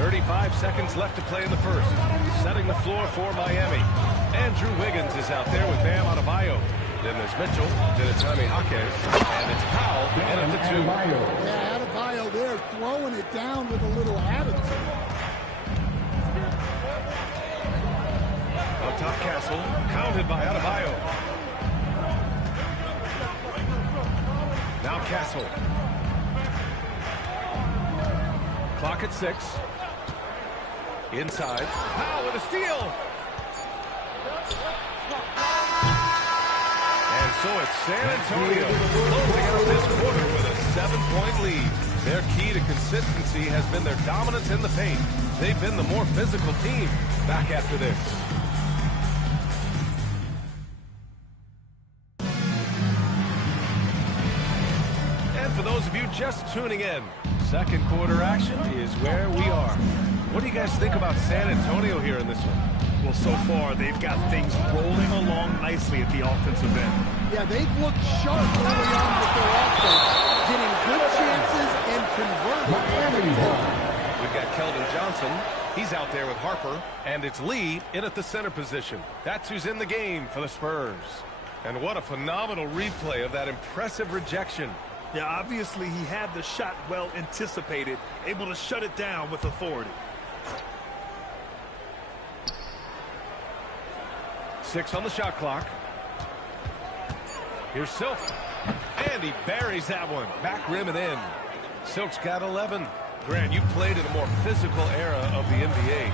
35 seconds left to play in the first. Setting the floor for Miami. Andrew Wiggins is out there with Bam Adebayo. Then there's Mitchell, then it's Jaime Jaquez, and it's Powell, and at the 2. Yeah, Adebayo there throwing it down with a little attitude. Up top, Castle, pounded by Adebayo. Now Castle. Clock at 6. Inside. Powell with a steal. And so it's San Antonio closing out this quarter with a 7-point lead. Their key to consistency has been their dominance in the paint. They've been the more physical team. Back after this. And for those of you just tuning in, second quarter action is where we are. What do you guys think about San Antonio here in this one? Well, so far, they've got things rolling along nicely at the offensive end. Yeah, they've looked sharp early on with their offense, getting good chances and converting. We've got Keldon Johnson. He's out there with Harper. And it's Lee in at the center position. That's who's in the game for the Spurs. And what a phenomenal replay of that impressive rejection. Yeah, obviously he had the shot well anticipated, able to shut it down with authority. 6 on the shot clock. Here's Silk. And he buries that one. Back rim and in. Silk's got 11. Grant, you played in a more physical era of the NBA.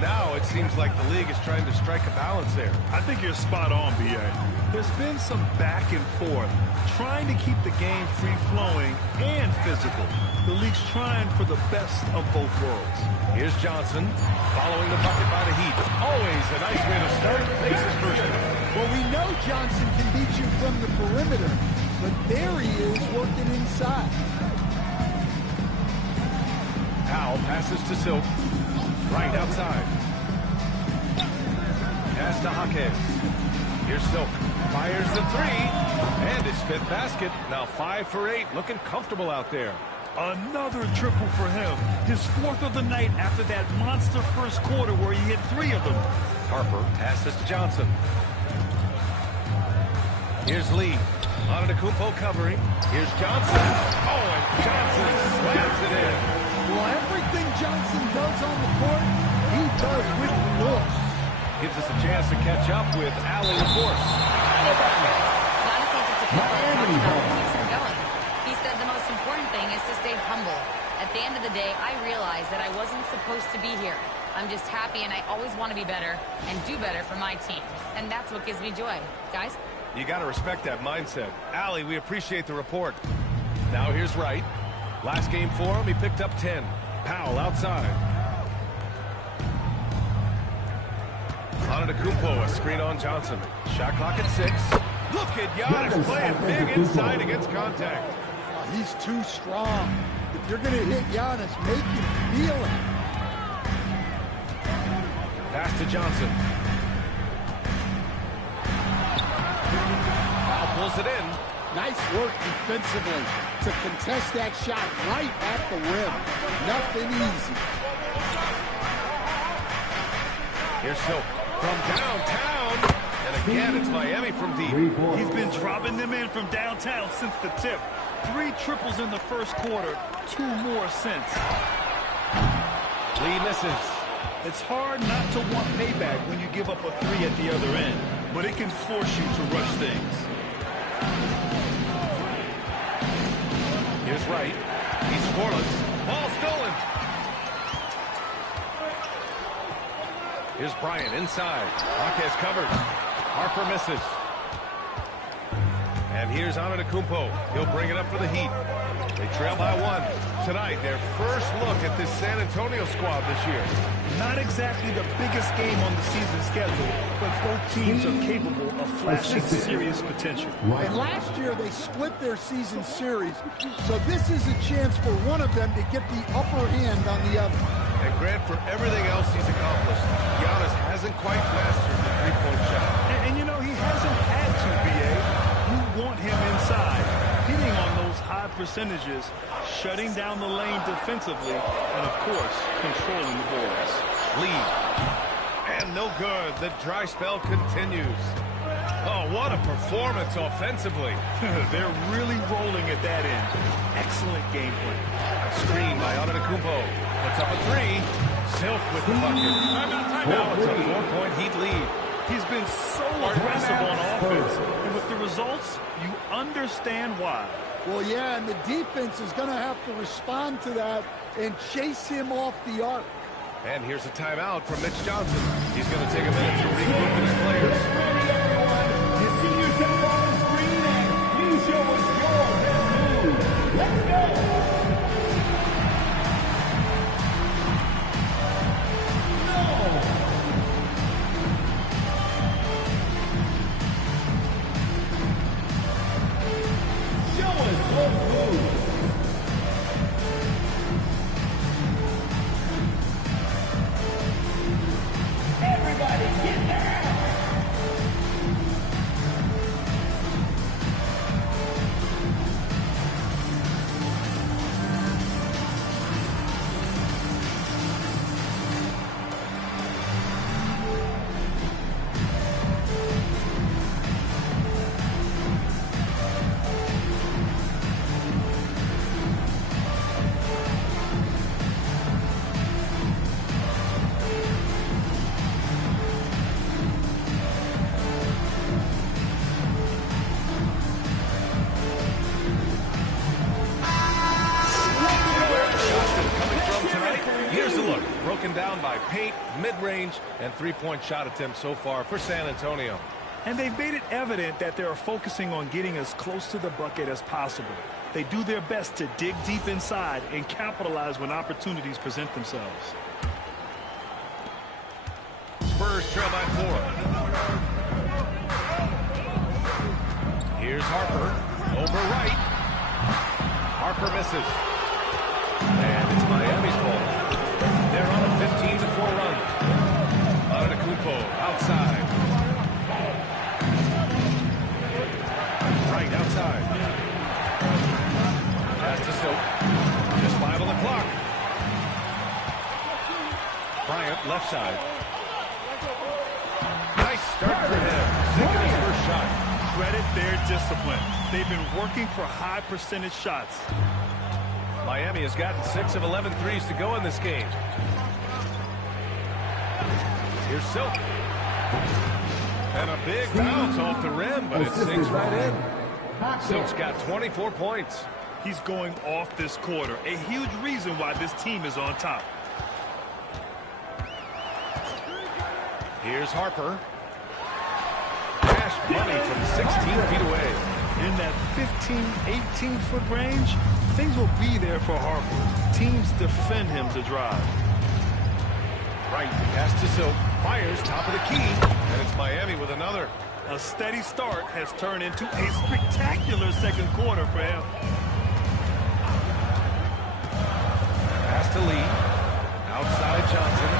Now it seems like the league is trying to strike a balance there. I think you're spot on, B.A. There's been some back and forth, trying to keep the game free-flowing and physical. The league's trying for the best of both worlds. Here's Johnson, following the bucket by the Heat. Always a nice way to start. Makes his first one. Well, we know Johnson can beat you from the perimeter, but there he is working inside. Powell passes to Silk. Right outside. Pass to Jaquez. Here's Silk. Fires the 3. And his 5th basket. Now 5 for 8. Looking comfortable out there. Another triple for him. His 4th of the night after that monster first quarter where he hit 3 of them. Harper passes to Johnson. Here's Lee. Antetokounmpo covering. Here's Johnson. Oh, and Johnson slams it in. Well, everything Johnson does on the court, he does with force. Gives us a chance to catch up with Allie LaForce. He said the most important thing is to stay humble. At the end of the day, I realized that I wasn't supposed to be here. I'm just happy, and I always want to be better and do better for my team. And that's what gives me joy. Guys? You got to respect that mindset. Allie, we appreciate the report. Now here's Wright. Last game for him, he picked up 10. Powell outside. Antetokounmpo, a screen on Johnson. Shot clock at 6. Look at Giannis playing big inside against contact. He's too strong. If you're going to hit Giannis, make him feel it. Pass to Johnson. Powell pulls it in. Nice work defensively to contest that shot right at the rim. Nothing easy. Here's Silk from downtown. And again, it's Miami from deep. He's been dropping them in from downtown since the tip. 3 triples in the first quarter, 2 more since. Lee misses. It's hard not to want payback when you give up a 3 at the other end, but it can force you to rush things. Here's Wright. He's scoreless. Ball stolen. Here's Bryant inside. Jaquez covers. Harper misses. And here's Antetokounmpo. He'll bring it up for the Heat. They trail by 1. Tonight, their first look at this San Antonio squad this year. Not exactly the biggest game on the season schedule, but both teams are capable of flashing serious potential. And last year, they split their season series, so this is a chance for one of them to get the upper hand on the other. And Grant, for everything else he's accomplished, Giannis hasn't quite mastered the three-point shot. And you know, he hasn't had to, B.A. You want him inside. hitting on those high percentages, shutting down the lane defensively, and, of course, controlling the boards. Lead. And no good. The dry spell continues. Oh, what a performance offensively. They're really rolling at that end. Excellent game plan. Screen by Antetokounmpo. Puts up a three. Silk with the bucket. Now it's a 4-point Heat lead. He's been so aggressive on offense, and with the results, you understand why. Well, yeah, and the defense is going to have to respond to that and chase him off the arc. And here's a timeout from Mitch Johnson. He's going to take a minute to regroup with his players. You see yourself on the screen and you show us your best move. Let's go! Down by paint, mid-range, and three-point shot attempts so far for San Antonio. And they've made it evident that they're focusing on getting as close to the bucket as possible. They do their best to dig deep inside and capitalize when opportunities present themselves. Spurs trail by 4. Here's Harper. Over right. Harper misses. And it's Miami's ball. They're on a 15-4 run. Antetokounmpo outside. Right outside. Pass to Silk. Just 5 on the clock. Bryant left side. Nice start for him. Sinking his first shot. Credit their discipline. They've been working for high percentage shots. Miami has gotten 6 of 11 threes to go in this game. Here's Silk. And a big bounce off the rim, but it sinks right in. Silk's got 24 points. He's going off this quarter. A huge reason why this team is on top. Here's Harper. Cash money from 16 feet away. In that 15, 18-foot range, things will be there for Harper. Teams defend him to drive. Right, pass to Silk. Fires top of the key. And it's Miami with another. A steady start has turned into a spectacular second quarter for him. Pass to Lee. Outside Johnson.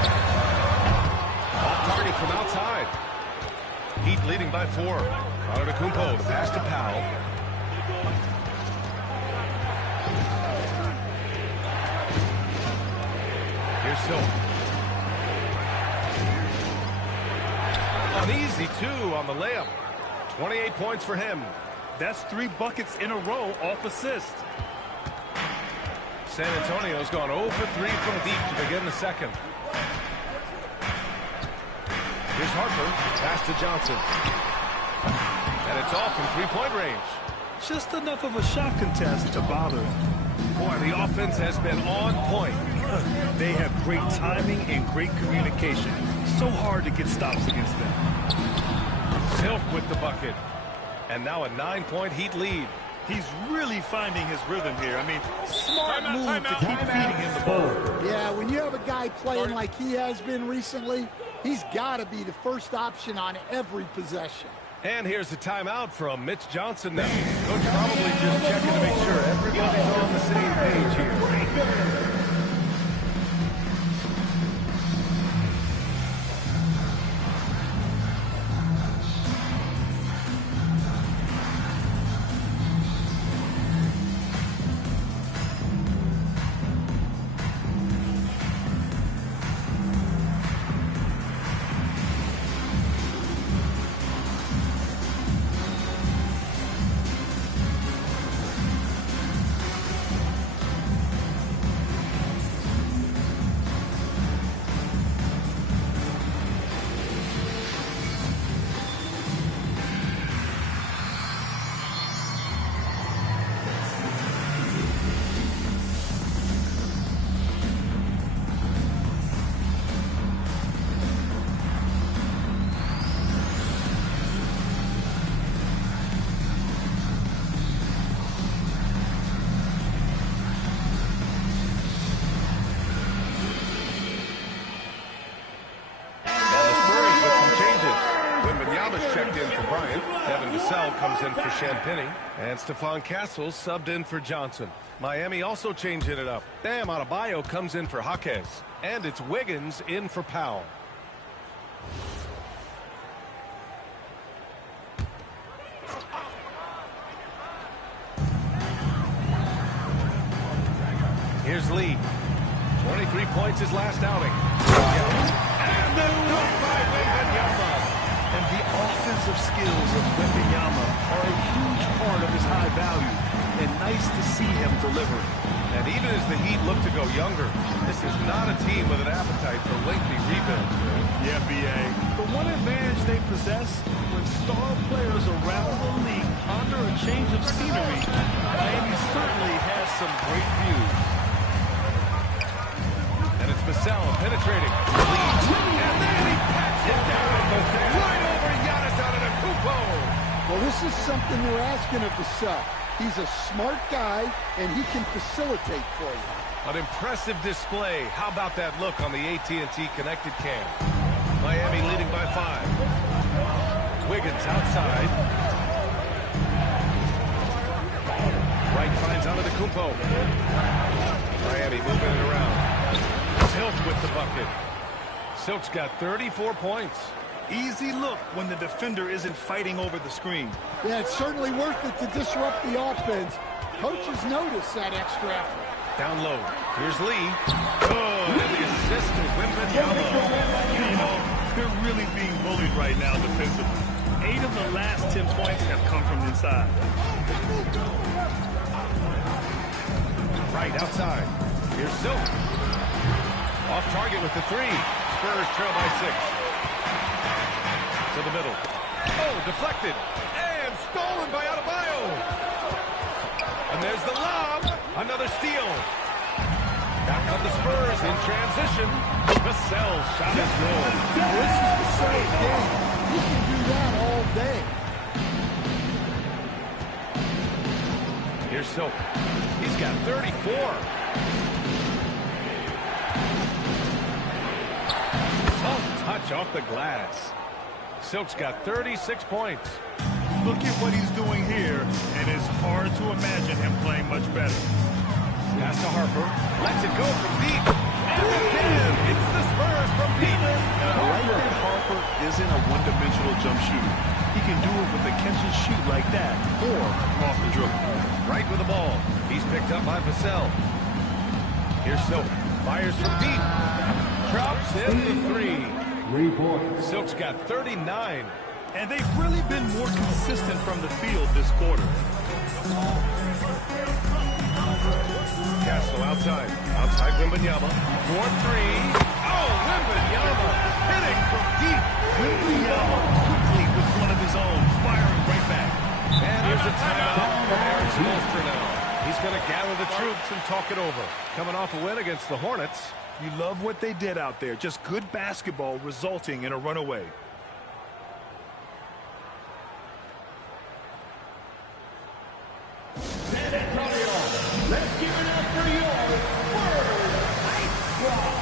Off target from outside. Heat leading by 4. Antetokounmpo, pass to Powell. Here's Silk. An easy 2 on the layup. 28 points for him. That's 3 buckets in a row off assist. San Antonio's gone 0 for 3 from deep to begin the second. Here's Harper. Pass to Johnson. And it's off from three-point range. Just enough of a shot contest to bother him. Boy, the offense has been on point. They have great timing and great communication. So hard to get stops against them. Silk with the bucket. And now a 9-point Heat lead. He's really finding his rhythm here. I mean, smart move to keep feeding him the ball. Yeah, when you have a guy playing like he has been recently, he's got to be the first option on every possession. And here's the timeout from Mitch Johnson now. Coach probably just checking to make sure everybody's on the same page here. Vassell comes in for Champagny. And Stephon Castle subbed in for Johnson. Miami also changing it up. Bam Adebayo comes in for Jaquez. And it's Wiggins in for Powell. Here's Lee. 23 points his last outing. And the dunk by Wembanyama. And the offensive skills of Wembanyama are a huge part of his high value. And nice to see him deliver. And even as the Heat look to go younger, this is not a team with an appetite for lengthy rebuilds. Yeah, B.A. The one advantage they possess, when star players around the league ponder a change of scenery, Miami certainly has some great views. And it's Vassell penetrating. Leads. And then he pats it down. Right over Giannis Antetokounmpo. Well, this is something they're asking of Vassell. He's a smart guy, and he can facilitate for you. An impressive display. How about that look on the AT&T connected cam? Miami leading by 5. Wiggins outside. Wright finds Antetokounmpo. Miami moving it around. Silk with the bucket. Silk's got 34 points. Easy look when the defender isn't fighting over the screen. Yeah, it's certainly worth it to disrupt the offense. Coaches notice that extra effort. Down low. Here's Lee. Oh, and the assist to Wembanyama. You know, they're really being bullied right now defensively. 8 of the last 10 points have come from inside. Right outside. Here's Silk. Off target with the 3. Spurs trail by 6. To the middle. Oh, deflected. And stolen by Adebayo. And there's the lob. Another steal. Back on the Spurs in transition. Vassell's shot is good. This is Vassell's game. He can do that all day. Here's Silk. He's got 34. Soft touch off the glass. Silk's got 36 points. Look at what he's doing here, and it's hard to imagine him playing much better. Pass to Harper. Lets it go from deep. And again, it's the Spurs from deep. Right that Harper isn't a one-dimensional jump shooter. He can do it with a catch-and-shoot like that, or from off the dribble. Right with the ball. He's picked up by Vassell. Here's Silk. Fires from deep. Drops in the 3. 3 points. Silk's got 39. And they've really been more consistent from the field this quarter. Castle outside. Outside Wembanyama. 4-3. Oh, Wembanyama hitting from deep. Wembanyama quickly with one of his own, firing right back. And here's a timeout from Eric Spoelstra now. He's going to gather the troops and talk it over. Coming off a win against the Hornets. You love what they did out there. Just good basketball resulting in a runaway. San Antonio, let's give it up for your Spurs Ice Squad.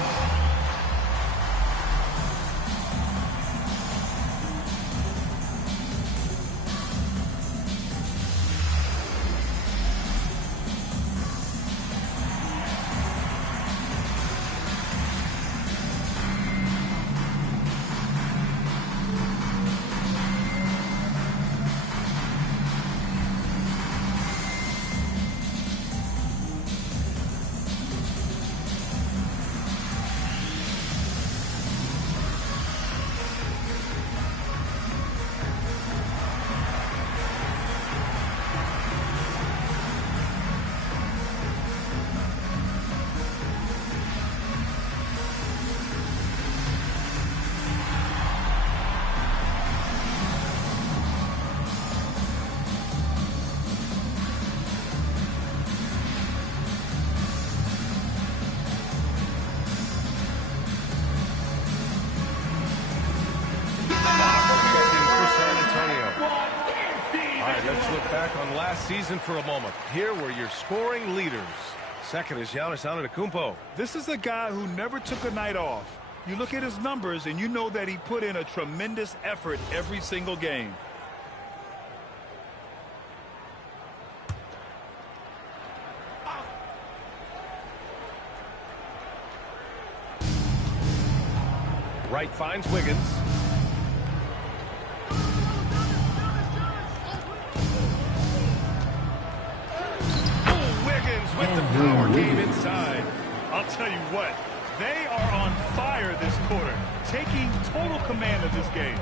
Season for a moment. Here were your scoring leaders. Second is Giannis Antetokounmpo. This is a guy who never took a night off. You look at his numbers and you know that he put in a tremendous effort every single game. Wright finds Wiggins. With the power game inside. I'll tell you what, they are on fire this quarter, taking total command of this game.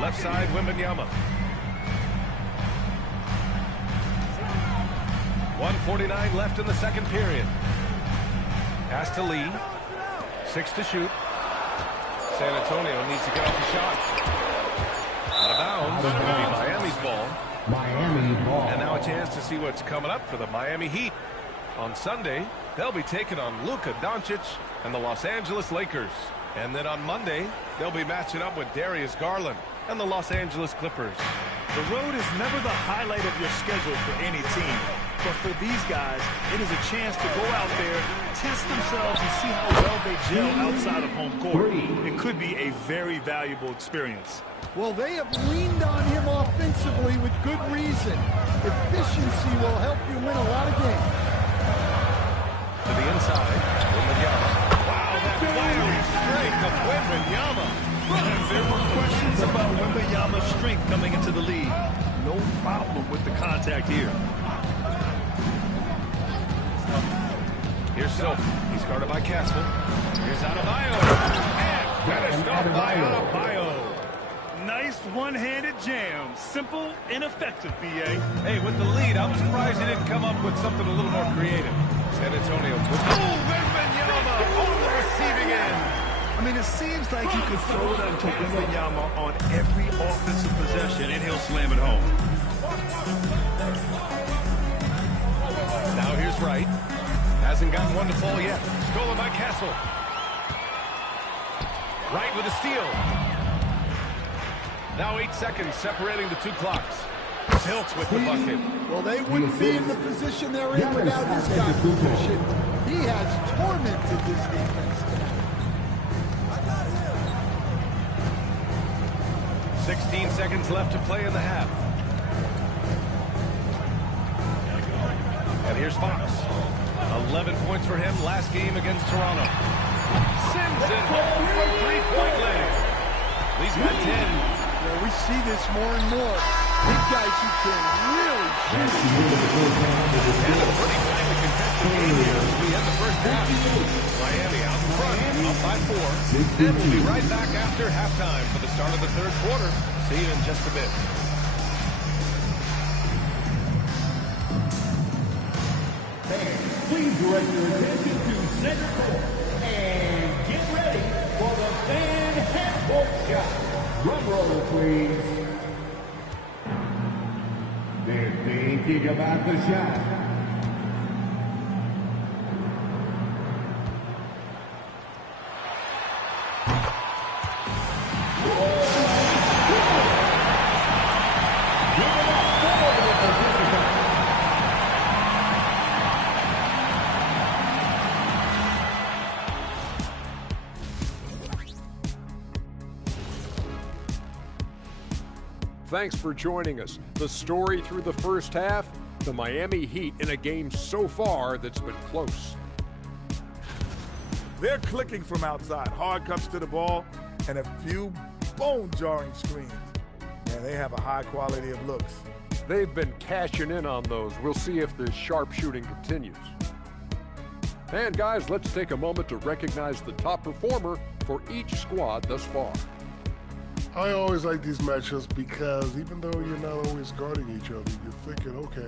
Left side, Wembanyama. 1:49 left in the second period. Pass to Lee. 6 to shoot. San Antonio needs to get off the shot. Out of bounds. It's going to be Miami's ball. Miami ball. And now a chance to see what's coming up for the Miami Heat. On Sunday, they'll be taking on Luka Doncic and the Los Angeles Lakers. And then on Monday, they'll be matching up with Darius Garland and the Los Angeles Clippers. The road is never the highlight of your schedule for any team. But for these guys, it is a chance to go out there, test themselves, and see how well they gel outside of home court. It could be a very valuable experience. Well, they have leaned on him offensively with good reason. Efficiency will help you win a lot of games. To the inside, Wembanyama. Wow, that fiery strike of Wembanyama. There were questions about Wembanyama's strength coming into the league. No problem with the contact here. Here's Silk. He's guarded by Castle. Here's Adebayo. And finished off by Adebayo. Nice one-handed jam. Simple and effective, B.A. Hey, with the lead, I'm surprised he didn't come up with something a little more creative. San Antonio. Wembanyama on the receiving end. I mean, it seems like you could throw that to Wembanyama on every offensive possession, and he'll slam it home. Now here's Wright. Hasn't gotten one to fall yet. Stolen by Castle. Wright with a steal. Now 8 seconds separating the two clocks. Silk with the bucket. Well, they wouldn't be in the position they're in without this contribution. He has tormented this defense tonight. 16 seconds left to play in the half. And here's Fox. 11 points for him last game against Toronto. Sends it home from three-point land. He's got 10. Well, we see this more and more. Big guys who can really shoot. And a pretty tightly contested game here as we end the first half. Miami out in front, up by 4. And we'll be right back after halftime for the start of the third quarter. See you in just a bit. Please direct your attention to center court and get ready for the fan half-court shot. Drum roll, please. They're thinking about the shot. Thanks for joining us. The story through the first half, the Miami Heat in a game so far that's been close. They're clicking from outside. Hard cuts to the ball and a few bone-jarring screens. Man, they have a high quality of looks. They've been cashing in on those. We'll see if the sharp shooting continues. And guys, let's take a moment to recognize the top performer for each squad thus far. I always like these matchups because even though you're not always guarding each other, you're thinking, okay,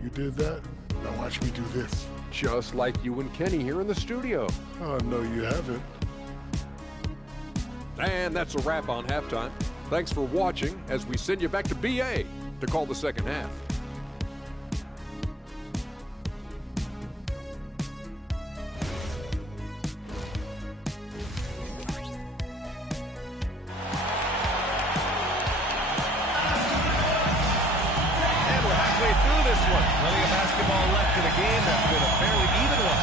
you did that, now watch me do this. Just like you and Kenny here in the studio. Oh, no, you haven't. And that's a wrap on halftime. Thanks for watching as we send you back to BA to call the second half. Plenty of basketball left in a game that's been a fairly even one.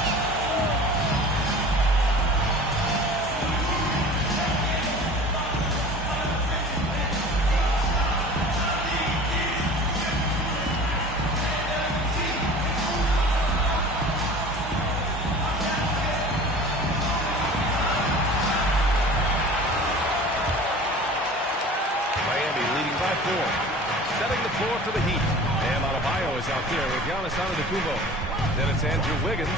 floor for the Heat. Bam Adebayo is out there with Giannis Antetokounmpo. Then it's Andrew Wiggins,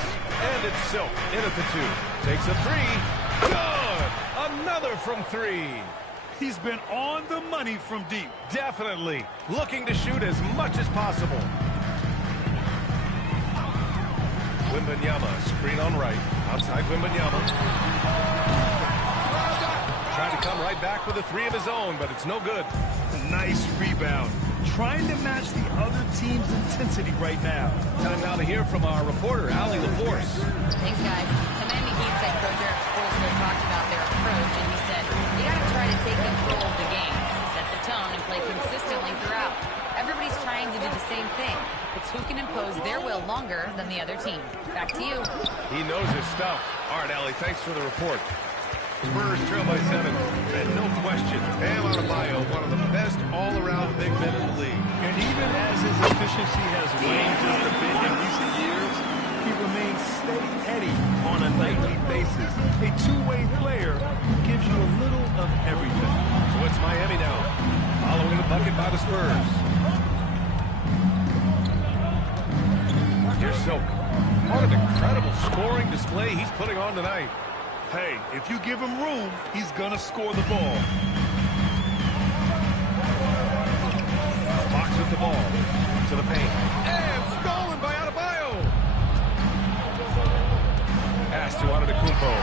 and it's Silk in at the 2. Takes a 3. Good! Another from 3. He's been on the money from deep. Definitely. Looking to shoot as much as possible. Wembanyama, screen on right. Outside Wembanyama. Trying to come right back with a 3 of his own, but it's no good. Nice rebound. Trying to match the other team's intensity right now. Time now to hear from our reporter, Allie LaForce. Thanks, guys. The Miami Heat said Coach Eric Spoelstra talked about their approach, and he said, you got to try to take control of the game, set the tone, and play consistently throughout. Everybody's trying to do the same thing. It's who can impose their will longer than the other team. Back to you. He knows his stuff. All right, Allie, thanks for the report. Spurs trail by 7, and no question, Bam Adebayo, one of the best all-around big men in the league. And even as his efficiency has waned just a bit in recent years, he remains steady on a nightly basis. A two-way player who gives you a little of everything. So it's Miami now, following the bucket by the Spurs. Here's Silk. What an incredible scoring display he's putting on tonight. Hey, if you give him room, he's gonna score the ball. Fox with the ball to the paint. And stolen by Adebayo. Pass to Antetokounmpo.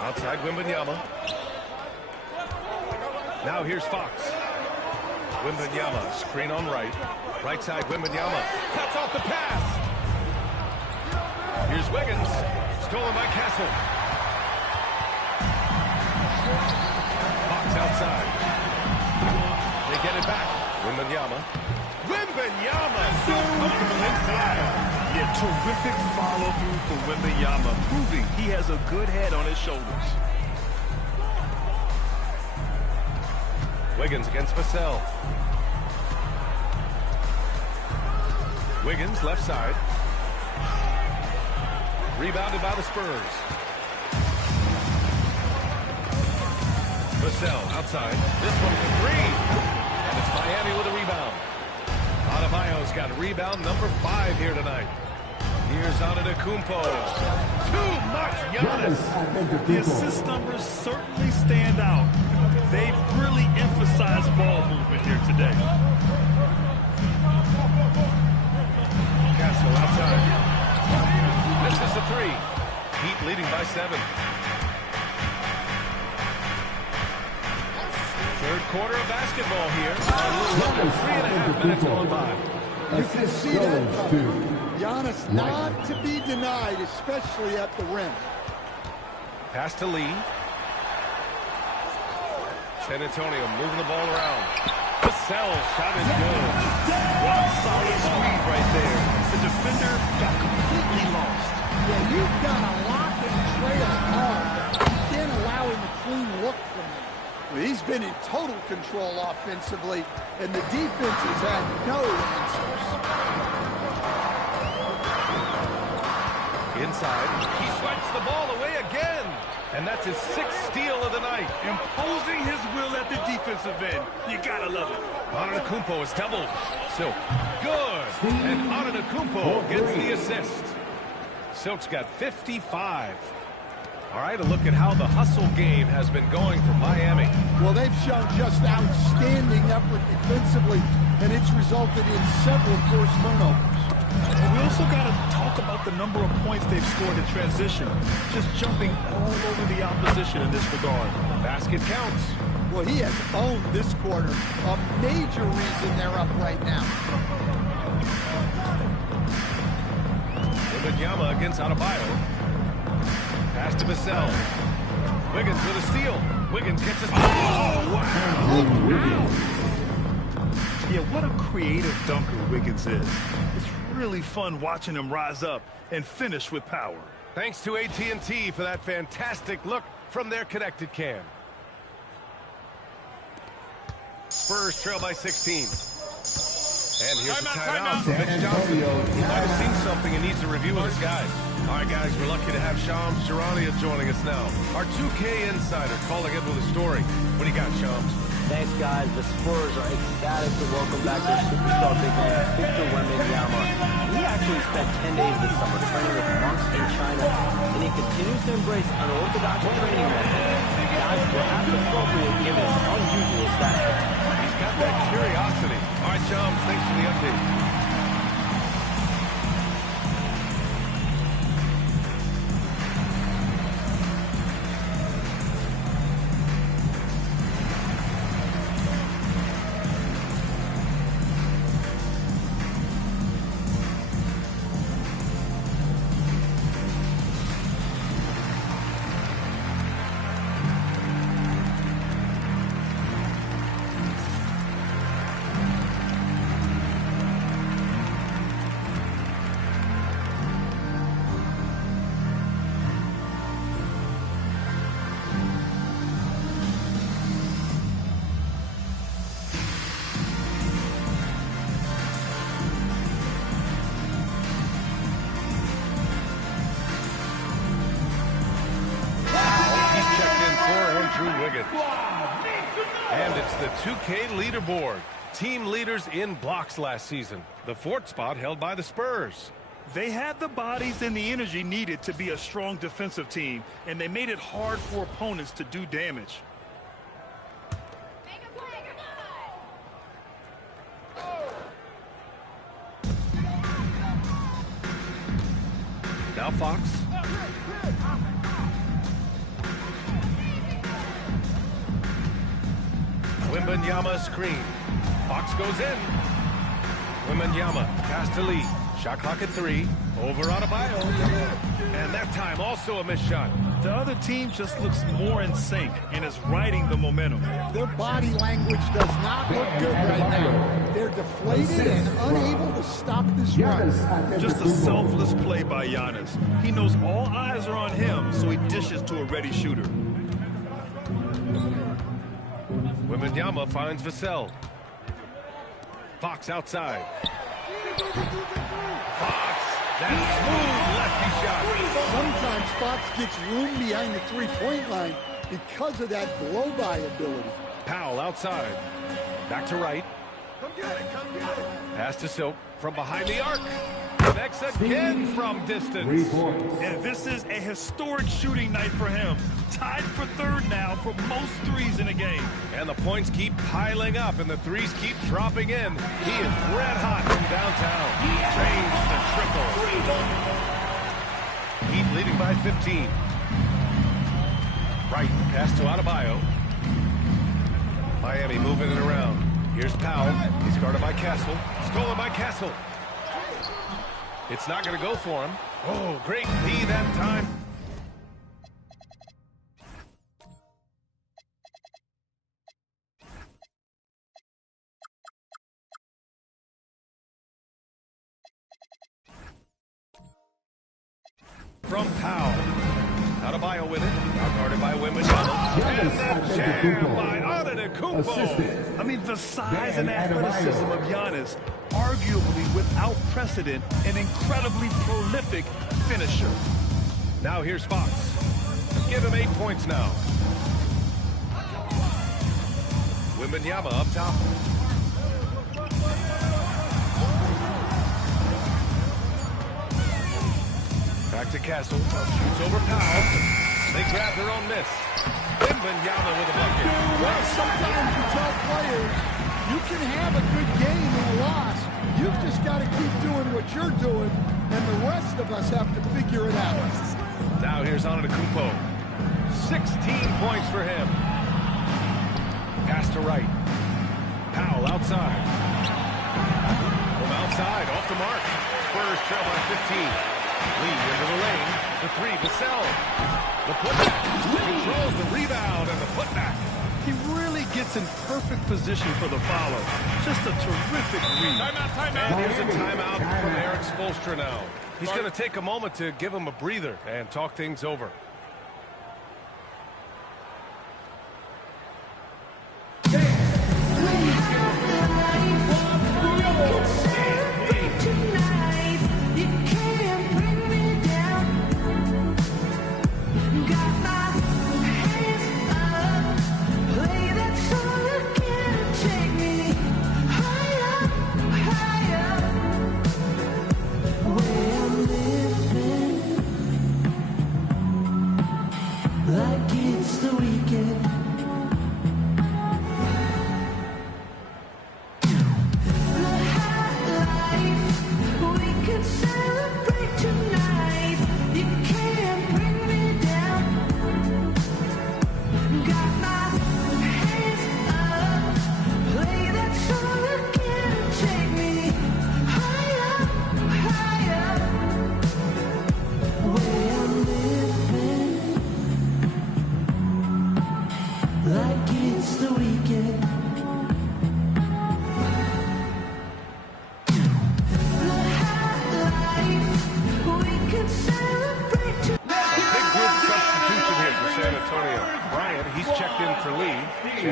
Outside Wembanyama. Now here's Fox. Wembanyama, screen on right. Right side Wembanyama. Cuts off the pass. Here's Wiggins. Stolen by Castle. Fox outside. They get it back. Wembanyama. Wembanyama so comfortable inside. Yeah, terrific follow-through for Wembanyama, proving he has a good head on his shoulders. Wiggins against Vassell. Wiggins, left side. Rebounded by the Spurs. Vassell outside. This one for 3. And it's Miami with a rebound. Adebayo's got rebound number 5 here tonight. Here's Antetokounmpo. Too much Giannis. The assist numbers certainly stand out. They've really emphasized ball movement here today. Castle outside. Misses the 3. Heat leading by 7. Third quarter of basketball here. A little under 3.5 minutes on by. You can see that coming. Giannis not to be denied, especially at the rim. Pass to Lee. San Antonio moving the ball around. Vassell shot is good. One solid screen right there. The defender got completely lost. Yeah, you've got to lock and trail hard. You can't allow him a clean look from there. He's been in total control offensively, and the defense has had no answers. Inside. He swipes the ball away again. And that's his 6th steal of the night. Imposing his will at the defensive end. You gotta love it. Antetokounmpo is doubled. Silk. Good. And Antetokounmpo gets the assist. Silk's got 55. All right, a look at how the hustle game has been going for Miami. Well, they've shown just outstanding effort defensively, and it's resulted in several forced turnovers. We also got to talk about the number of points they've scored in transition. Just jumping all over the opposition in this regard. Basket counts. Well, he has owned this quarter. A major reason they're up right now. Wembanyama against Adebayo. Pass to Vassell. Wiggins with a steal. Wiggins gets his... Oh, wow! Yeah, what a creative dunker Wiggins is. It's really fun watching him rise up and finish with power. Thanks to AT&T for that fantastic look from their connected cam. Spurs trail by 16. And here's the timeout from Mitch Johnson. He might have seen something and needs to review with his guys. All right, guys, we're lucky to have Shams Charania joining us now. Our 2K insider calling in with a story. What do you got, Shams? Thanks, guys. The Spurs are ecstatic to welcome back their superstar big man, Victor Wembanyama. He actually spent 10 days this summer training with monks in China, and he continues to embrace unorthodox training methods. Guys, perhaps appropriate given his unusual stature. He's got that curiosity. All right, chums, thanks for the update. And it's the 2K leaderboard. Team leaders in blocks last season. The fourth spot held by the Spurs. They had the bodies and the energy needed to be a strong defensive team, and they made it hard for opponents to do damage. Now Fox. Wembanyama screen. Fox goes in. Wembanyama pass to Lee. Shot clock at 3. Over Adebayo. And that time also a missed shot. The other team just looks more in sync and is riding the momentum. Their body language does not look good right now. They're deflated and unable to stop this run. Just a selfless play by Giannis. He knows all eyes are on him, so he dishes to a ready shooter. Wembanyama finds Vassell. Fox outside. Fox, that smooth lefty shot. Sometimes Fox gets room behind the three-point line because of that blow-by ability. Powell outside. Back to right. Come get it, come get it. Pass to Silk from behind the arc. Connects again from distance. And this is a historic shooting night for him. Tied for third now for most threes in a game. And the points keep piling up and the threes keep dropping in. He is red hot from downtown. Drains the triple. Heat leading by 15. Right, pass to Adebayo. Miami moving it around. Here's Powell. He's guarded by Castle. Stolen by Castle. It's not going to go for him. Oh, great D that time. From Powell. Adebayo with it. Now guarded by Wembanyama. And the jam by Antetokounmpo. I mean, the size and athleticism of Giannis, arguably without precedent, an incredibly prolific finisher. Now here's Fox. Give him 8 points now. Wembanyama up top. Back to Castle. Shoots over Powell. They grab their own miss. Wembanyama with a bucket. Well, sometimes you tell players, you can have a good game and a loss. You've just got to keep doing what you're doing, and the rest of us have to figure it out. Now here's Antetokounmpo. 16 points for him. Pass to right. Powell outside. From outside, off the mark. Spurs trail by 15. Lee into the lane. The 3, Vassell. The putback. Controls the rebound and the putback. He really gets in perfect position for the follow. Just a terrific read. Timeout. And here's a timeout from Eric Spoelstra now. He's going to take a moment to give him a breather and talk things over. Got my hands up, play that song again.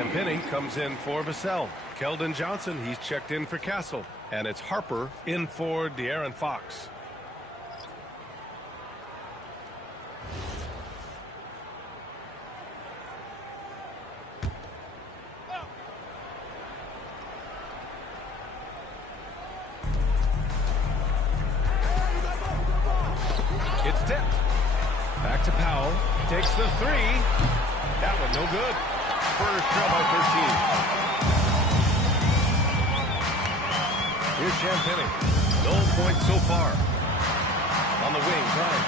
Champagnie comes in for Vassell. Keldon Johnson, he's checked in for Castle. And it's Harper in for De'Aaron Fox. It's Dent. Back to Powell. Takes the three. That one no good. Spurs trail by 13. Here's Champagnie. No points so far. On the wing, Bryant.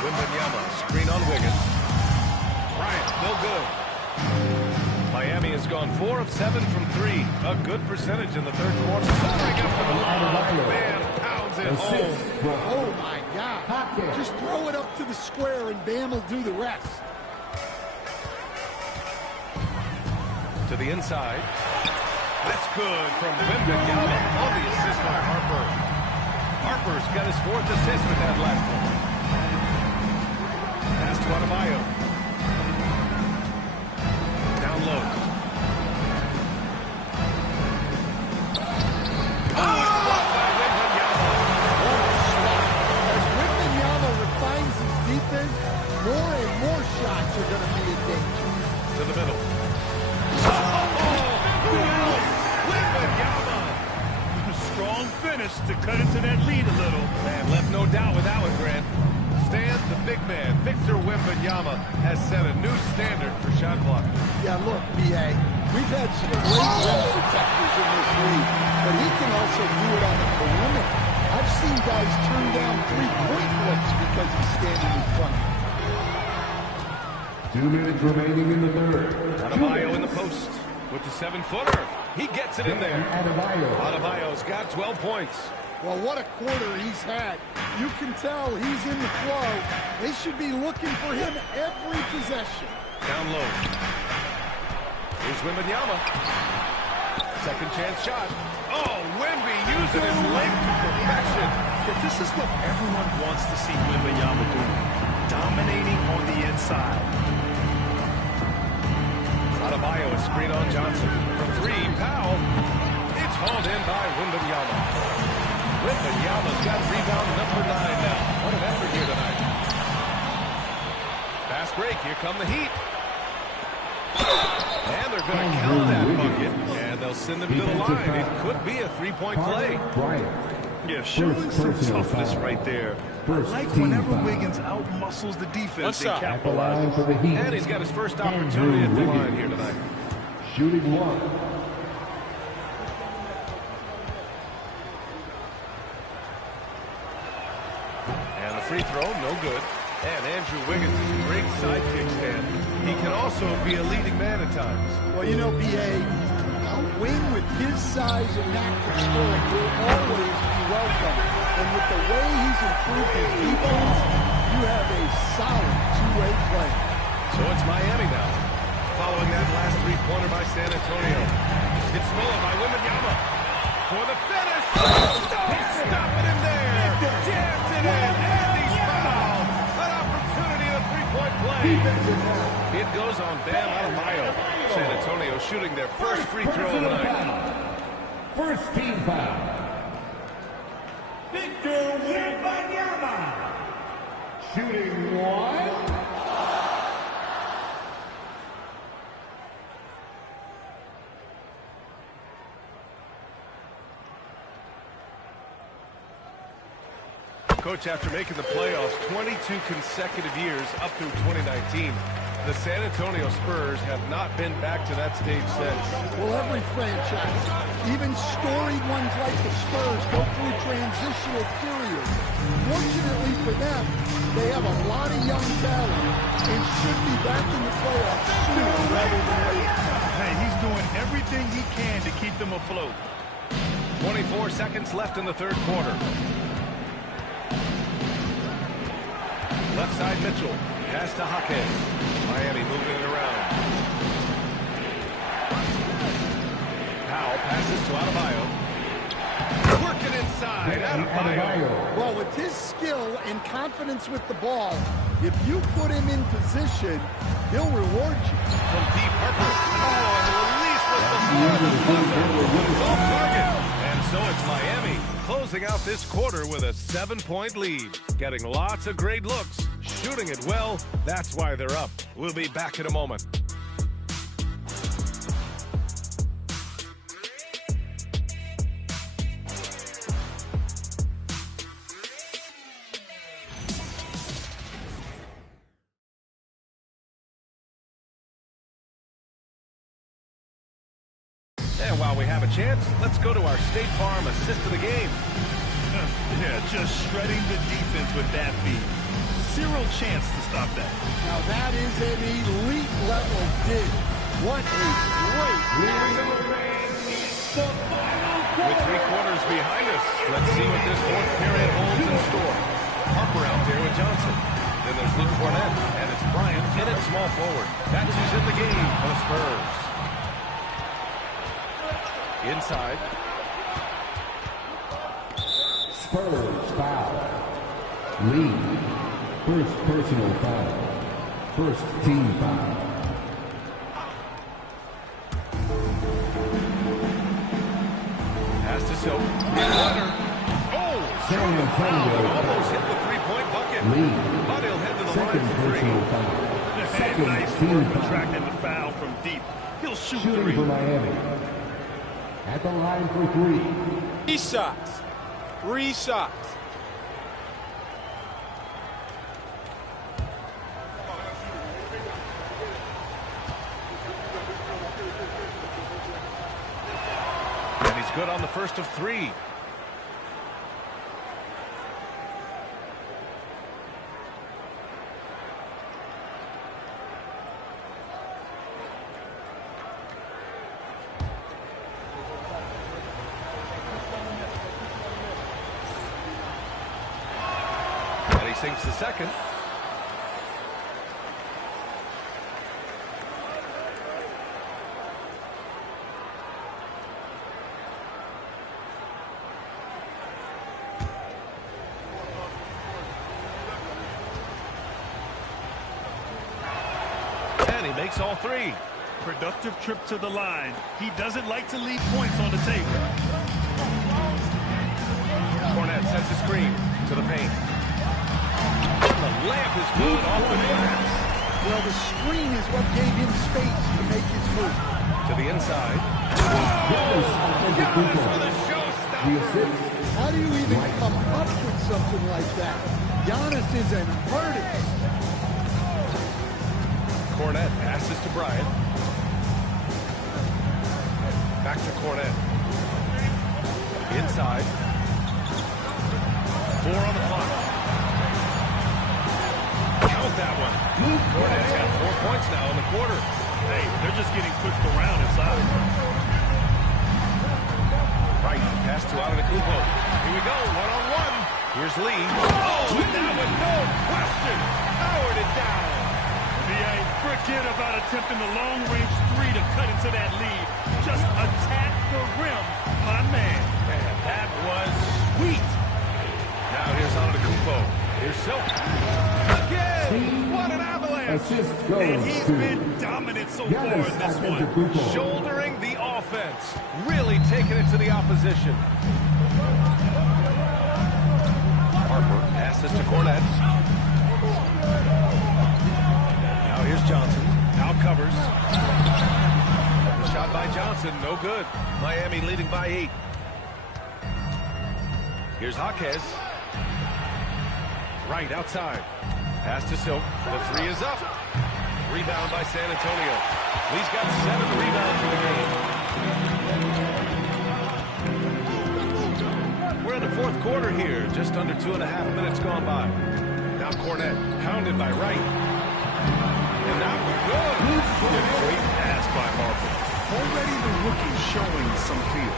Wembanyama, screen on Wiggins. Bryant, no good. Miami has gone 4 of 7 from 3. A good percentage in the third quarter. Soaring up for the lob. Man pounds it home. Oh, my God. Just throw it up to the square, and Bam will do the rest. To the inside. That's good from Wembanyama on the assist by Harper. Harper's got his 4th assist with that last one. Pass to Adebayo. Down low. Blocked by Wembanyama. As Wembanyama refines his defense, more and more shots are going to be a danger. To the middle. Strong finish to cut into that lead a little. Man, left no doubt with that one, Grant. Stan, the big man, Victor Wembanyama, has set a new standard for shot blocking. Yeah, look, B.A., we've had some great rim protectors in this league, but he can also do it on the perimeter. I've seen guys turn down three-point looks because he's standing in front of them. 2 minutes remaining in the third. Adebayo in the post with the 7-footer. He gets it in there. Adebayo's got 12 points. Well, what a quarter he's had. You can tell he's in the flow. They should be looking for him every possession. Down low. Here's Wembanyama. Second chance shot. Oh, Wemby using his length to perfection. This is what everyone wants to see Wembanyama do. Dominating on the inside. Adebayo is screen on Johnson. From 3, Powell. It's hauled in by Wembanyama. Wembanyama's got rebound number 9 now. What an effort here tonight. Fast break. Here come the Heat. And they're going to count that bucket. And they'll send him to the line. It could be a 3-point play. Yeah, showing some toughness right there. Like whenever Wiggins out-muscles the defense, they capitalize. And he's got his first opportunity at the line here tonight. Shooting 1. And the free throw, no good. And Andrew Wiggins is a great sidekick stand. He can also be a leading man at times. Well, you know, B.A., a wing with his size and knack for scoring will always be welcome. And with the way he's improved his defense, you have a solid two-way play. So it's Miami now. Following that last three-pointer by San Antonio. It's stolen by Wembanyama. For the finish. He's stopping him there. Jams it in. And he's fouled. An opportunity at a three-point play. It goes on Bam Adebayo. San Antonio shooting their first free throw of the night. First team foul. Victor Wembanyama. Shooting 1. Coach, after making the playoffs 22 consecutive years up through 2019, the San Antonio Spurs have not been back to that stage since. Well, every franchise, even storied ones like the Spurs, go through transitional periods. Fortunately for them, they have a lot of young talent and should be back in the playoffs sooner rather than later. Hey, he's doing everything he can to keep them afloat. 24 seconds left in the third quarter. Left side Mitchell. Pass to Jaquez. Miami moving it around. Powell passes to Adebayo. Working inside. Adebayo. Well, with his skill and confidence with the ball, if you put him in position, he'll reward you. From deep, Harper. Oh, and the release was before the buzzer. It's off target. And so it's Miami closing out this quarter with a 7-point lead. Getting lots of great looks. Shooting it well. That's why they're up. We'll be back in a moment. And while we have a chance, let's go to our State Farm assist of the game. Yeah, just shredding the defense with that feed. Zero chance to stop that. Now that is an elite level dig. What a great With 3 quarters behind us, let's see what this fourth period holds in store. Harper out there with Johnson. Then there's Luke Cornett, and it's Bryant in at small forward. That's who's in the game for the Spurs. Inside. Spurs foul. Lee. First personal foul. First team foul. Pass to Silk. Runner. Oh! San Antonio Almost hit the 3-point bucket. Lee. But he'll head to the Second line for 3. personal foul. Second Nice team work foul. attracting the foul from deep. He'll shoot Shooting 3. for Miami. At the line for 3. 3 shots. 3 shots. And he's good on the first of 3. And he sinks the second. And he makes all 3. Productive trip to the line. He doesn't like to leave points on the table. Cornett sets a screen to the paint. The layup is good off the glass. Well, the screen is what gave him space to make his move. To the inside. Giannis Giannis Antetokounmpo. with a The showstopper. assist. How do you even come up with something like that? Giannis is an artist. Cornett passes to Bryant. Back to Cornett. Inside. 4 on the clock. Count that one. Cornett's got 4 points now in the quarter. Hey, they're just getting pushed around inside. Right, pass to Antetokounmpo. Here we go, 1-on-1. Here's Lee. Oh, and that one, no question, powered it down. Forget about attempting the long-range 3 to cut into that lead. Just attack the rim, my man. Man, that was sweet. Now here's Antetokounmpo. Here's Silk. Again, what an avalanche. Assist goes And he's to been dominant so far Giannis in this one. Antetokounmpo. Shouldering the offense. Really taking it to the opposition. Harper passes to Cornett. Now here's Johnson. Now covers. The shot by Johnson, no good. Miami leading by 8. Here's Jaquez. Right outside. Pass to Silk. The 3 is up. Rebound by San Antonio. Lee's got 7 rebounds in the game. We're in the fourth quarter here. Just under 2.5 minutes gone by. Now Cornett, pounded by Wright. And that was good. A great pass by Harper. Already the rookie showing some feel.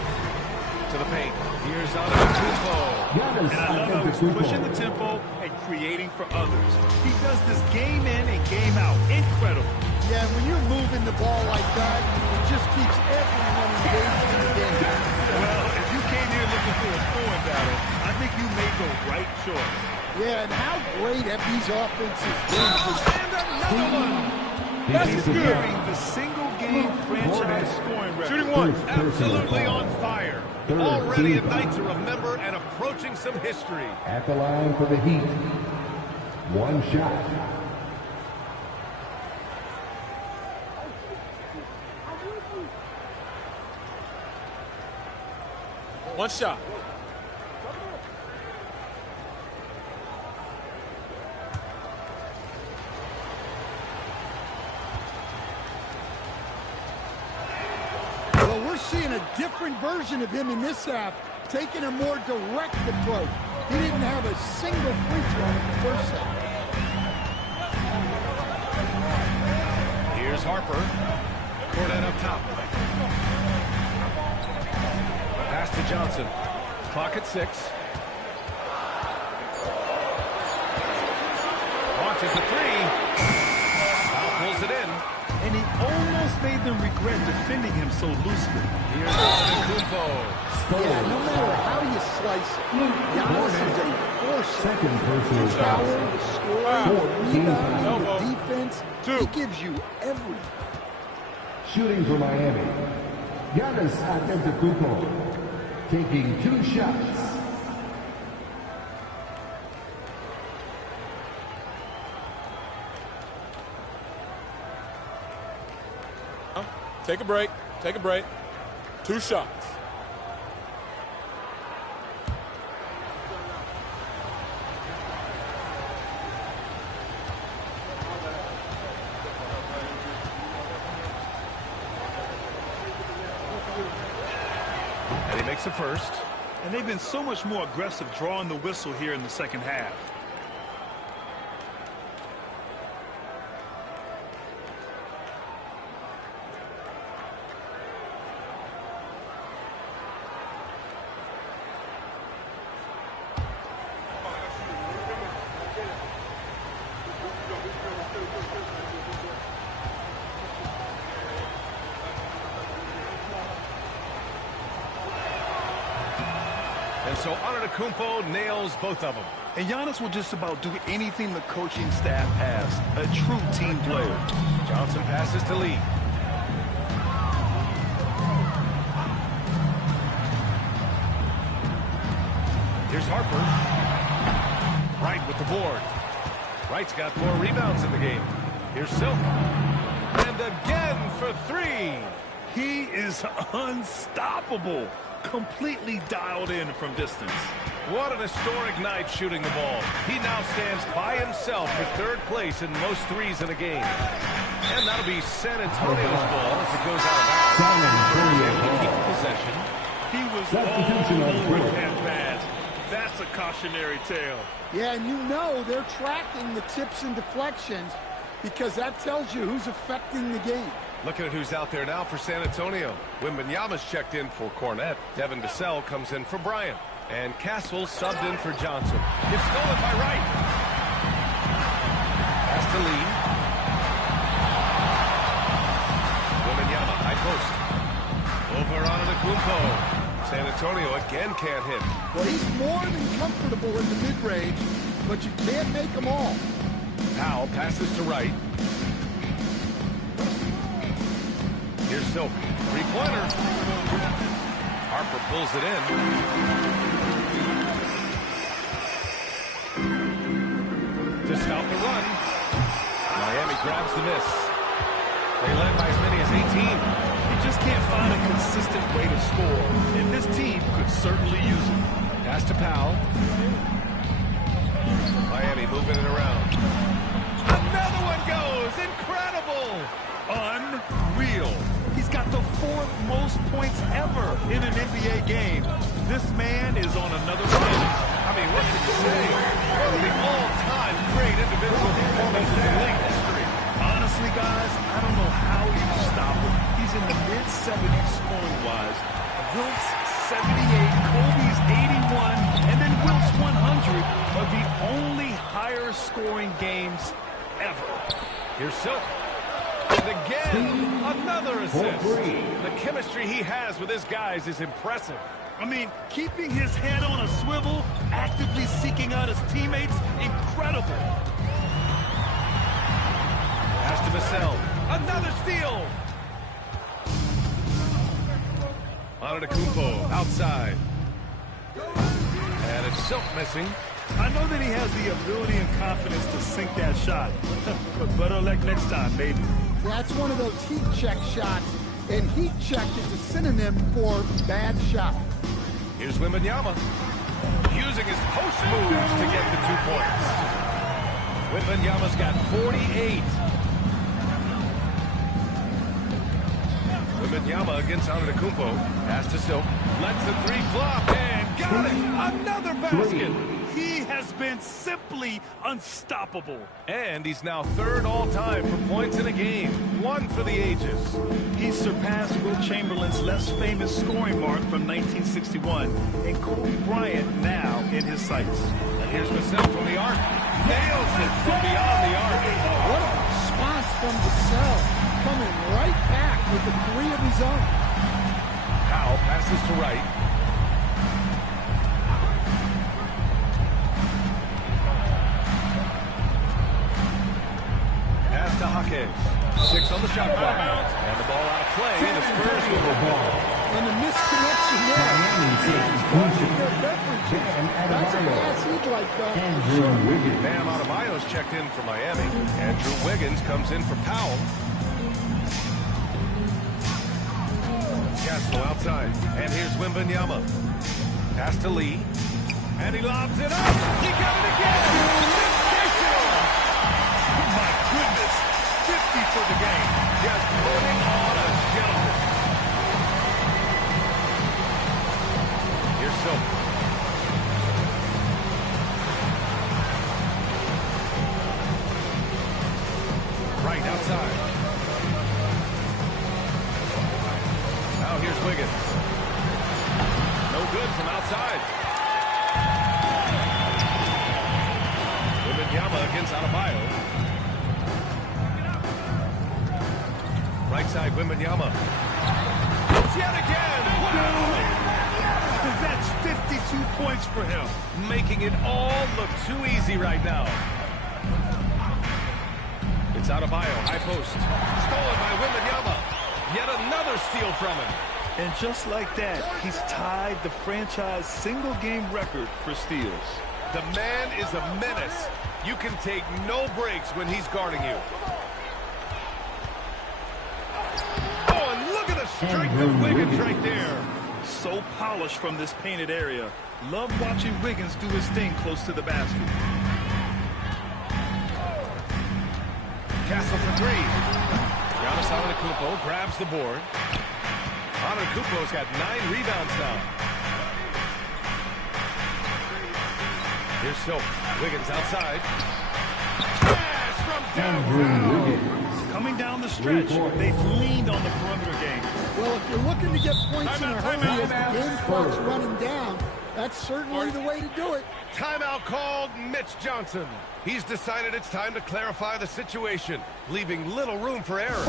To the paint. Here's Antetokounmpo. Giannis And I love how he's pushing the Antetokounmpo. tempo and creating for others. He does this game in and game out. Incredible. Yeah, when you're moving the ball like that, it just keeps everyone engaged in the game. Well, if you came here looking looking for a scoring battle, I think you made the right choice. Yeah, and how great have these offenses been? And another one! That's securing the single-game franchise scoring record. Shooting one. Absolutely on fire. Already a night to remember and approaching some history. At the line for the Heat. One shot. One shot. Well, we're seeing a different version of him in this half, taking a more direct approach. He didn't have a single free throw in the first half. Here's Harper. Cornet up top. Pass to Johnson. Clock at 6. Launches the three. Foul pulls it in. And he almost made them regret defending him so loosely. Here's Antetokounmpo. Yeah, no matter how you slice it, Giannis is a force. Second personal The foul. power, the scoring, the rebound, the defense. He gives you everything. Shooting for Miami. Giannis Antetokounmpo taking 2 shots. Take a break. Take a break. 2 shots. And he makes the first. And they've been so much more aggressive drawing the whistle here in the second half. And so Antetokounmpo nails both of them. And Giannis will just about do anything the coaching staff asks. A true team player. Johnson passes to Lee. Here's Harper. Wright with the board. Wright's got 4 rebounds in the game. Here's Silk. And again for 3. He is unstoppable. Completely dialed in from distance. What an historic night shooting the ball. He now stands by himself for 3rd place in most threes in a game. And that'll be San Antonio's ball as it goes out of bounds. San Antonio ball. Keep possession. He was Substitution all on over Twitter. that pass. That's a cautionary tale. Yeah, and you know they're tracking the tips and deflections because that tells you who's affecting the game. Looking at who's out there now for San Antonio. Wembanyama's checked in for Cornet. Devin Vassell comes in for Bryant. And Castle subbed in for Johnson. It's stolen by Wright. Pass to Lee. Wembanyama, high post. Over on Antetokounmpo. San Antonio again can't hit. Well, he's more than comfortable in the mid-range, but you can't make them all. Powell passes to Wright. Here's Silk. 3-pointer. Harper pulls it in. To stop the run. Miami grabs the miss. They led by as many as 18. You just can't find a consistent way to score, and this team could certainly use it. Pass to Powell. Miami moving it around. Another one goes. Incredible. Unreal. He's got the 4th most points ever in an NBA game. This man is on another planet. I mean, what can you say? One of the all-time great individual performances in league history. Honestly, guys, I don't know how you stop him. He's in the mid-70s scoring-wise. Wilt's 78, Kobe's 81, and then Wilt's 100 are the only higher-scoring games ever. Here's Silk. And again, another assist. The chemistry he has with his guys is impressive. I mean, keeping his head on a swivel, actively seeking out his teammates, incredible. Pass to Vassell. Another steal. Antetokounmpo outside. And it's Silk missing. I know that he has the ability and confidence to sink that shot. But better luck next time, maybe. That's one of those heat check shots. And heat check is a synonym for bad shot. Here's Wembanyama. Using his post moves to get the 2 points. Wembanyama's got 48. Wembanyama against Antetokounmpo. Pass to Silk. Lets the 3 flop and got it. Another basket. He has been simply unstoppable. And he's now 3rd all-time for points in a game. 1 for the ages. He surpassed Wilt Chamberlain's less famous scoring mark from 1961, and Kobe Bryant now in his sights. And here's Vassell from the arc. Nails it from beyond the arc. What a response from Vassell. Coming right back with the 3 of his own. Powell passes to right. Pass to Jaquez. 6 on the shot clock. And the ball out of play. And the Spurs with the ball. And a misconnection there. Watching their beverage. That's a pass he'd like that. Bam Adebayo's checked in for Miami. Andrew Wiggins comes in for Powell. Castle outside. And here's Wembanyama. Pass to Lee. And he lobs it up. He got it again. Sensational. Oh my goodness. 50 for the game. Just putting on a show. Here's Silk. Right outside. Now here's Wiggins. No good from outside. Wembanyama against Adebayo. Right side, Wembanyama. Yet again! Wow! That's 52 points for him. Making it all look too easy right now. It's Adebayo, high post. Stolen by Wembanyama. Yet another steal from him. And just like that, he's tied the franchise single-game record for steals. The man is a menace. You can take no breaks when he's guarding you. Oh, and look at the strength of Wiggins right there. So polished from this painted area. Love watching Wiggins do his thing close to the basket. Castle for 3. Giannis Antetokounmpo grabs the board. Antetokounmpo's got 9 rebounds now. Here's Silk. Wiggins outside. Smash from downtown. Coming down the stretch, they've leaned on the perimeter game. Well, if you're looking to get points in a hurry as the game clock's running down, that's certainly the way to do it. Timeout called. Mitch Johnson. He's decided it's time to clarify the situation, leaving little room for error.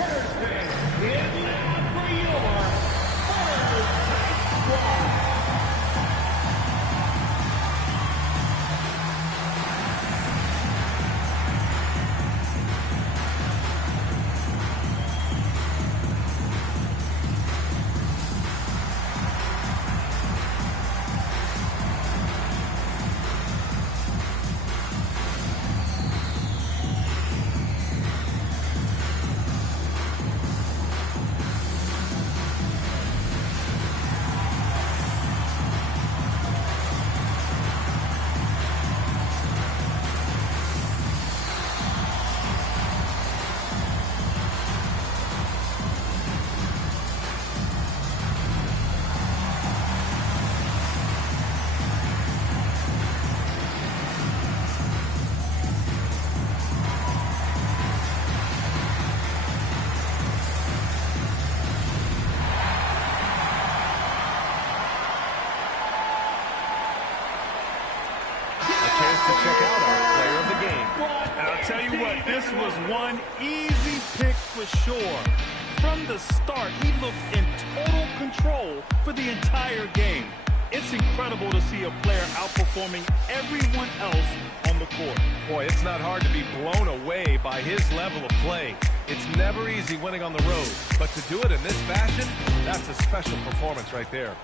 Tell you what, this was one easy pick for sure. From the start, he looked in total control for the entire game. It's incredible to see a player outperforming everyone else on the court. Boy, it's not hard to be blown away by his level of play. It's never easy winning on the road, but to do it in this fashion, that's a special performance right there.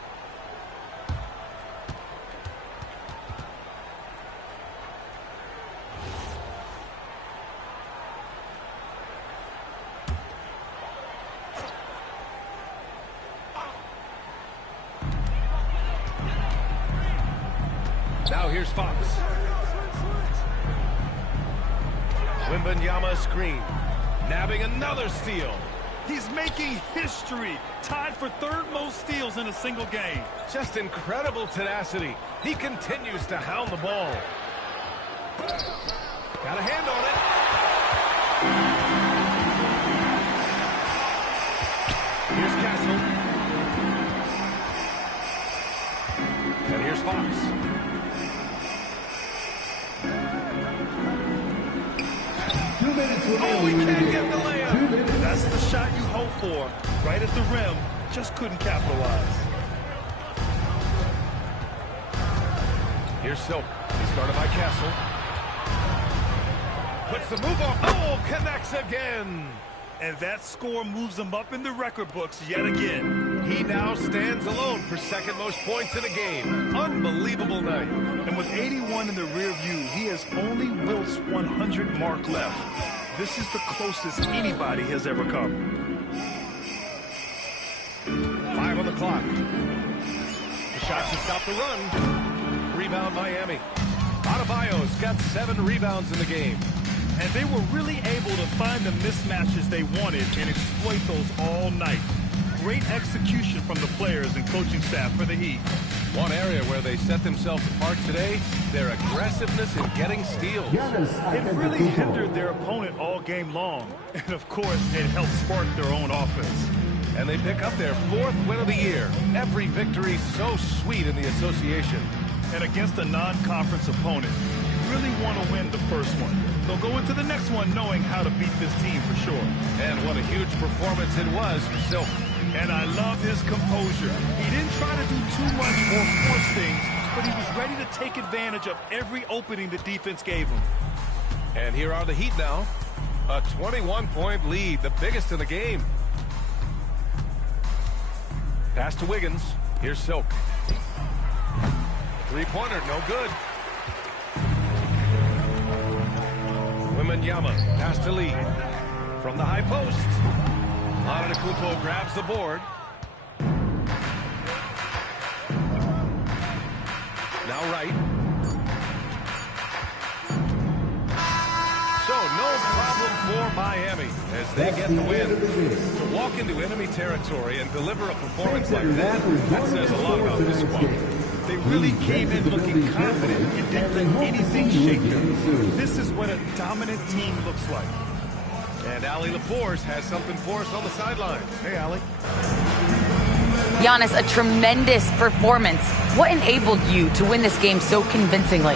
Now here's Fox. Wembanyama screen. Nabbing another steal. He's making history. Tied for third most steals in a single game. Just incredible tenacity. He continues to hound the ball. Got a hand on it. Here's Castle. And here's Fox. Oh, he can't get the layup. That's the shot you hope for. Right at the rim. Just couldn't capitalize. Here's Silk. He's guarded by Castle. Puts the move on. Oh, connects again. And that score moves him up in the record books yet again. He now stands alone for second most points in a game. Unbelievable night. And with 81 in the rear view, he has only Wilt's 100 mark left. This is the closest anybody has ever come. 5 on the clock. The shot to stop the run. Rebound Miami. Adebayo's got 7 rebounds in the game. And they were really able to find the mismatches they wanted and exploit those all night. Great execution from the players and coaching staff for the Heat. One area where they set themselves apart today, their aggressiveness in getting steals. It really hindered their opponent all game long. And of course, it helped spark their own offense. And they pick up their 4th win of the year. Every victory so sweet in the association. And against a non-conference opponent, you really want to win the first one. They'll go into the next one knowing how to beat this team for sure. And what a huge performance it was for Silk. And I love his composure. He didn't try to do too much or force things, but he was ready to take advantage of every opening the defense gave him. And here are the Heat now. A 21-point lead, the biggest in the game. Pass to Wiggins. Here's Silk. Three-pointer, no good. Wembanyama, pass to Lee. From the high post. Antetokounmpo grabs the board. Now right. So no problem for Miami as they get the win. To walk into enemy territory and deliver a performance like that says a lot about this squad. They really came in looking confident and didn't let anything shake them. This is what a dominant team looks like. And Allie LaForce has something for us on the sidelines. Hey, Allie. Giannis, a tremendous performance. What enabled you to win this game so convincingly?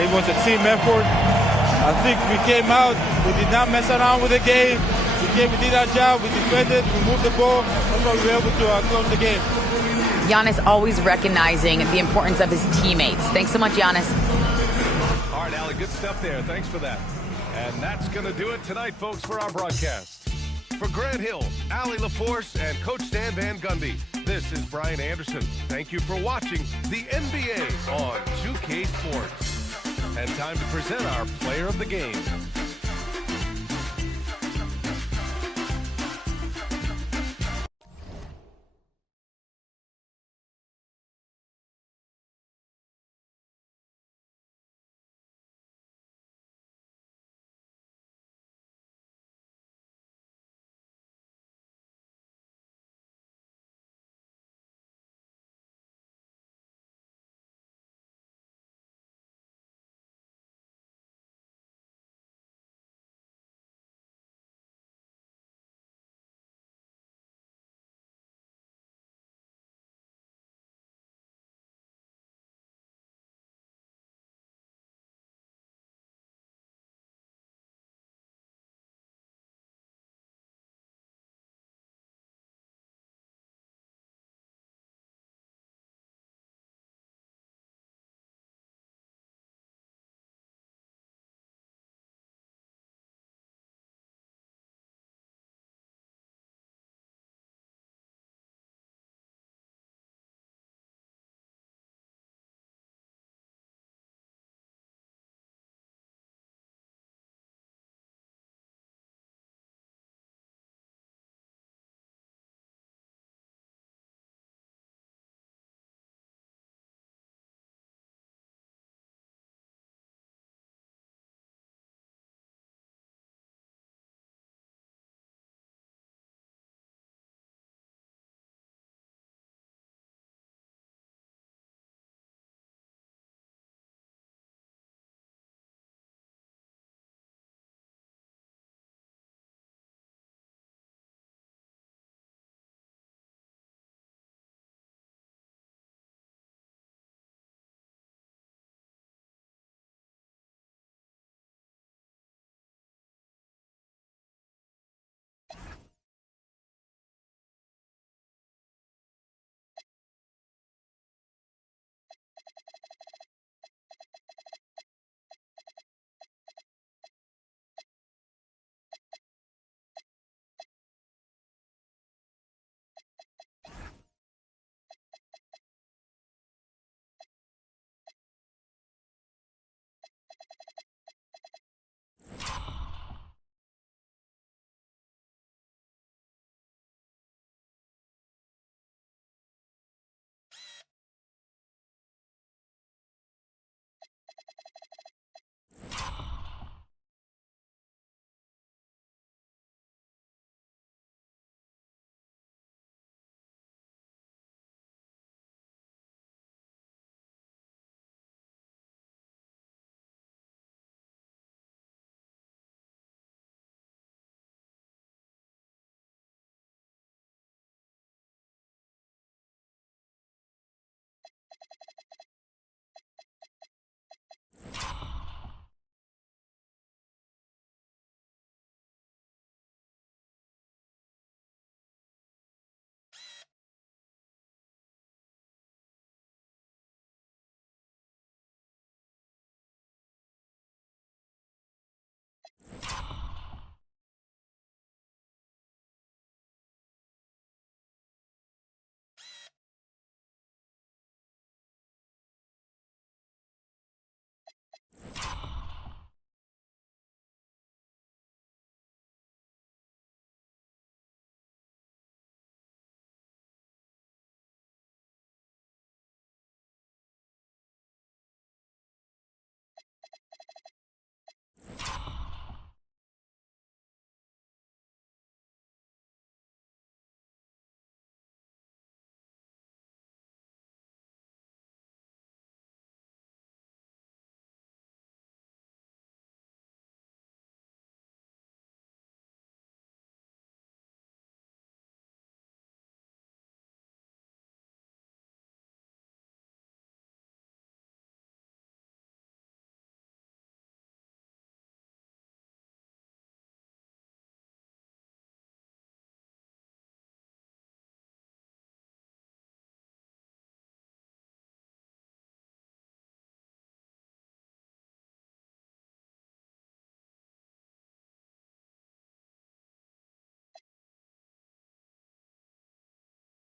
It was a team effort. I think we came out, we did not mess around with the game. We did our job, we defended, we moved the ball. That's why we were able to close the game. Giannis always recognizing the importance of his teammates. Thanks so much, Giannis. All right, Allie, good stuff there. Thanks for that. And that's going to do it tonight, folks, for our broadcast. For Grant Hill, Allie LaForce, and Coach Stan Van Gundy, this is Brian Anderson. Thank you for watching the NBA on 2K Sports. And time to present our player of the game.